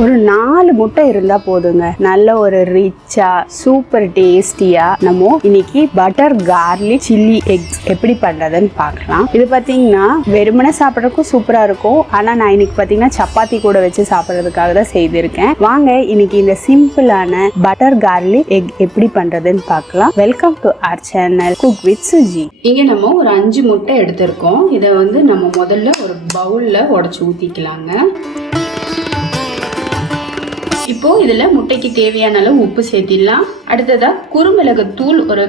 ஒரு 4 முட்டை இருந்தா போதுங்க. நல்ல ஒரு ரிச்சா சூப்பர் டேஸ்டியா நம்ம இன்னைக்கு பட்டர் கார்லிக் சில்லி எக்ஸ் எப்படி பண்றதுன்னு பார்க்கலாம். இது பாத்தீங்கன்னா வெறுமனே சாப்பிட்றதுக்கும் சூப்பரா இருக்கும். ஆனா நான் இன்னைக்கு பாத்தீங்கன்னா சப்பாத்தி கூட வச்சு சாப்பிட்றதுக்காக தான் செய்திருக்கேன். வாங்க இன்னைக்கு இந்த சிம்பிளான பட்டர் கார்லிக் எக் எப்படி பண்றதுன்னு பார்க்கலாம். Welcome to our channel cook with Suji. இங்க நம்ம ஒரு 5 முட்டை எடுத்திருக்கோம். இதை நம்ம முதல்ல ஒரு பவுல்ல உடைச்சு ஊத்திக்கலாங்க. இப்போ இதுல முட்டைக்கு தேவையான அளவு உப்பு சேர்த்திடலாம். அடுத்ததா குறுமிளகு தூள் ஒரு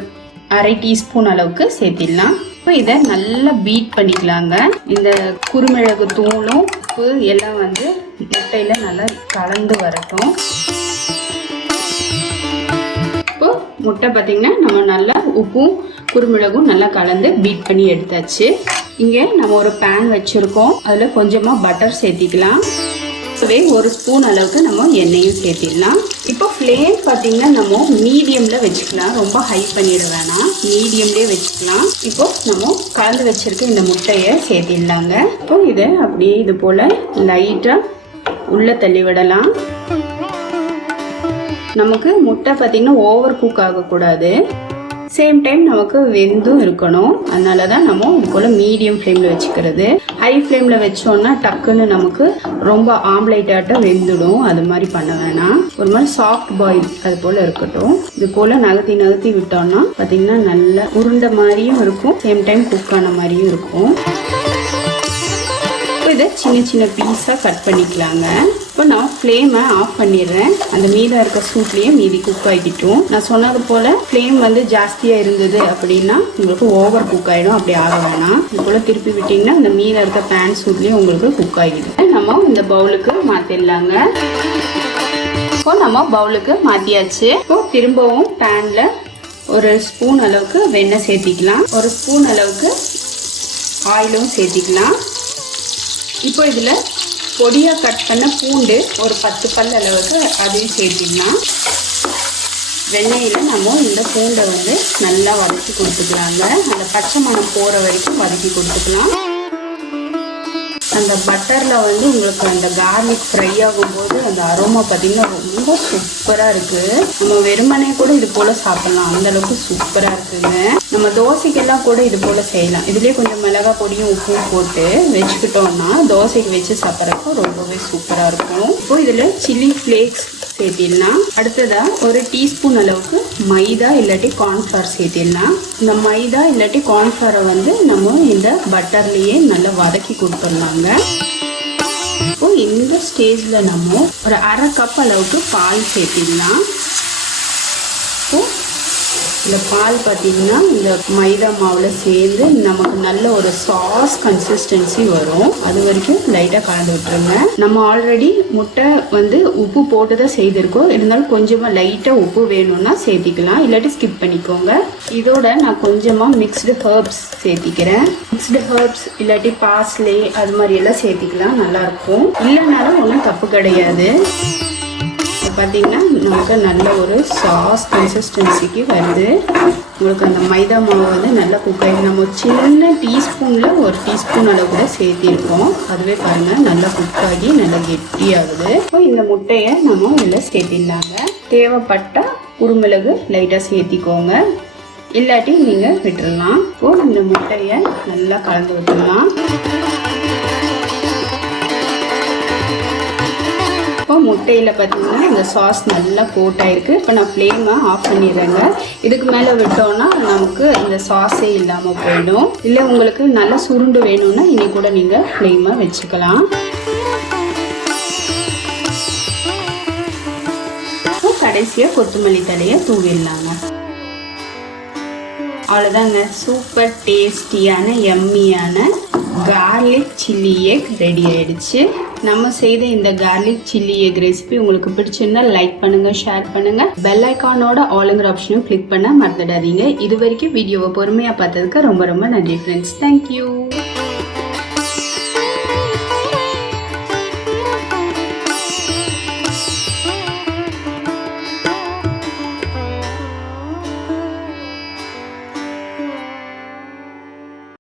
1/2 டீஸ்பூன் அளவுக்கு சேர்த்திடலாம். இப்போ இதை நல்லா பீட் பண்ணிக்கலாங்க. இந்த குறுமிளகு தூளும் உப்பு எல்லாம் முட்டையில நல்லா கலந்து வரட்டும். இப்போ முட்டை பார்த்தீங்கன்னா நம்ம நல்லா உப்பும் குறுமிளகும் நல்லா கலந்து பீட் பண்ணி எடுத்தாச்சு. இங்கே நம்ம ஒரு பேன் வச்சுருக்கோம். அதில் கொஞ்சமாக பட்டர் சேர்த்திக்கலாம். ஒரு ஸ்பூன் அளவுக்கு நம்ம எண்ணெயும் சேர்த்திடலாம். இப்போ ஃப்ளேம் பார்த்தீங்கன்னா நம்ம மீடியமில் வச்சுக்கலாம். ரொம்ப ஹை பண்ணிட வேணாம், மீடியம்லேயே வச்சுக்கலாம். இப்போ நம்ம கலந்து வச்சிருக்க இந்த முட்டையை சேர்த்திடலாங்க. இப்போ இதை அப்படியே இது போல் லைட்டாக உள்ளே தள்ளி விடலாம். நமக்கு முட்டை பார்த்தீங்கன்னா ஓவர் குக் ஆகக்கூடாது, சேம் டைம் நமக்கு வெந்தும் இருக்கணும். அதனால தான் நம்ம இது போல் மீடியம் ஃப்ளேமில் வச்சுக்கிறது. ஹை ஃப்ளேமில் வச்சோன்னா டக்குன்னு நமக்கு ரொம்ப ஆம்லேட் ஆட்டம் வெந்துடும். அது மாதிரி பண்ண வேணாம். ஒரு மாதிரி சாஃப்ட் பாயில் அது போல் இருக்கட்டும். இது போல் நகர்த்தி விட்டோம்னா பார்த்தீங்கன்னா நல்ல உருண்டை மாதிரியும் இருக்கும், சேம் டைம் குக் ஆன மாதிரியும் இருக்கும். இதை சின்ன சின்ன பீஸாக கட் பண்ணிக்கலாங்க. இப்போ நான் ஃப்ளேமை ஆஃப் பண்ணிடுறேன். அந்த மீதம் இருக்க சூட்லேயே மீதி குக் ஆகிக்கிட்டோம். நான் சொன்னது போல் ஃப்ளேம் ஜாஸ்தியாக இருந்தது அப்படின்னா உங்களுக்கு ஓவர் குக் ஆகிடும். அப்படி ஆக வேணாம். இது போல் திருப்பி விட்டிங்கன்னா அந்த மீதம் இருக்க பேன் சூட்லேயே உங்களுக்கு குக் ஆகிடும். நம்ம இந்த பவுலுக்கு மாற்றிடலாங்க. இப்போ நம்ம பவுலுக்கு மாற்றியாச்சு. இப்போ திரும்பவும் பேனில் ஒரு ஸ்பூன் அளவுக்கு வெண்ணெய் சேர்த்திக்கலாம். ஒரு ஸ்பூன் அளவுக்கு ஆயிலும் சேர்த்திக்கலாம். இப்போ இதில் பொடியாக கட் பண்ண பூண்டு ஒரு 10 பல் அளவுக்கு அதையும் சேர்த்திடலாம். வெண்ணெயில் நம்ம இந்த பூண்டை நல்லா வதக்கி கொடுத்துக்கலாங்க. அந்த பச்சை மணம் போகிற வரைக்கும் வதக்கி கொடுத்துக்கலாம். அந்த பட்டரில் உங்களுக்கு அந்த கார்லிக் ஃப்ரை ஆகும்போது அந்த அரோமா பார்த்திங்கன்னா ரொம்ப சூப்பராக இருக்குது. நம்ம வெறுமனே கூட இது போல் சாப்பிட்லாம், அந்தளவுக்கு சூப்பராக இருக்குதுங்க. நம்ம தோசைக்கெல்லாம் கூட இது போல் செய்யலாம். இதுலேயே கொஞ்சம் மிளகா பொடியும் உப்பும் போட்டு வச்சுக்கிட்டோம்னா தோசைக்கு வச்சு சாப்பிட்றப்போ ரொம்பவே சூப்பராக இருக்கும். இப்போ இதில் சில்லி ஃப்ளேக்ஸ் சேர்த்திடலாம். அடுத்ததா ஒரு டீஸ்பூன் அளவுக்கு மைதா இல்லாட்டி கார்ன்ஃப்ளவர் சேர்த்திடலாம். இந்த மைதா இல்லாட்டி கார்ன்ஃப்ளவரை நம்ம இந்த பட்டர்லேயே நல்லா வதக்கி கொடுத்துடலாங்க. இப்போ இந்த ஸ்டேஜில் நம்ம ஒரு 1/2 கப் அளவுக்கு பால் சேர்த்திடலாம். இப்போ இந்த பால் பார்த்தீங்கன்னா இந்த மைதா மாவில் சேர்ந்து நமக்கு நல்ல ஒரு சாஸ் கன்சிஸ்டன்சி வரும். அது வரைக்கும் லைட்டாக கலந்து விட்டுருங்க. நம்ம ஆல்ரெடி முட்டை உப்பு போட்டு தான் செய்திருக்கோம். இருந்தாலும் கொஞ்சமாக லைட்டாக உப்பு வேணும்னா சேர்த்திக்கலாம், இல்லாட்டி ஸ்கிப் பண்ணிக்கோங்க. இதோட நான் கொஞ்சமாக மிக்ஸ்டு ஹர்ப்ஸ் சேர்த்திக்கிறேன். மிக்ஸ்டு ஹர்ப்ஸ் இல்லாட்டி பார்ஸ்லே அது மாதிரி எல்லாம் சேர்த்திக்கலாம், நல்லாயிருக்கும். இல்லைனாலும் ஒன்றும் தப்பு கிடையாது. பார்த்தீங்கன்னா நமக்கு நல்ல ஒரு சாஸ் கன்சிஸ்டன்சிக்கு வருது. உங்களுக்கு அந்த மைதா மாவு நல்லா குக் ஆகி நம்ம சின்ன டீஸ்பூனில் ஒரு டீஸ்பூன் அளவு கூட சேர்த்திருக்கோம். அதுவே பாருங்கள் நல்லா குக் ஆகி நல்லா கெட்டியாகுது. இப்போ இந்த முட்டையை நம்ம இதில் சேர்த்திடலாங்க. தேவைப்பட்டால் குறுமிளகு லைட்டாக சேர்த்திக்கோங்க, இல்லாட்டி நீங்கள் விட்டுடலாம். இப்போ இந்த முட்டையை நல்லா கலந்து விட்டுடலாம். இப்போ முட்டையில் பார்த்தீங்கன்னா இந்த சாஸ் நல்லா கோட் ஆகிருக்கு. இப்போ நான் ஃப்ளேமை ஆஃப் பண்ணிடுறேங்க. இதுக்கு மேலே விட்டோன்னா நமக்கு இந்த சாஸே இல்லாமல் போயிடும். இல்லை உங்களுக்கு நல்லா சுருண்டு வேணும்னா இனி கூட நீங்கள் ஃப்ளேமை வச்சுக்கலாம். இப்போ கடைசியாக கொத்தமல்லி தழையை தூவிடலாங்க. அவ்வளோதாங்க, சூப்பர் டேஸ்டியான எம்மியான கார்லிக் சில்லி எக் ரெடி ஆயிடுச்சு. நம்ம செய்த இந்த கார்லிக் சில்லி எக் ரெசிபி உங்களுக்கு பிடிச்சிருந்தா லைக் பண்ணுங்க, ஷேர் பண்ணுங்க. பெல் ஐக்கானோட ஆளுங்கிற ஆப்ஷனும் கிளிக் பண்ண மறந்துடாதீங்க. இது வரைக்கும் வீடியோவை பொறுமையாக பார்த்ததுக்கு ரொம்ப ரொம்ப நன்றி ஃப்ரெண்ட்ஸ். தேங்க்யூ.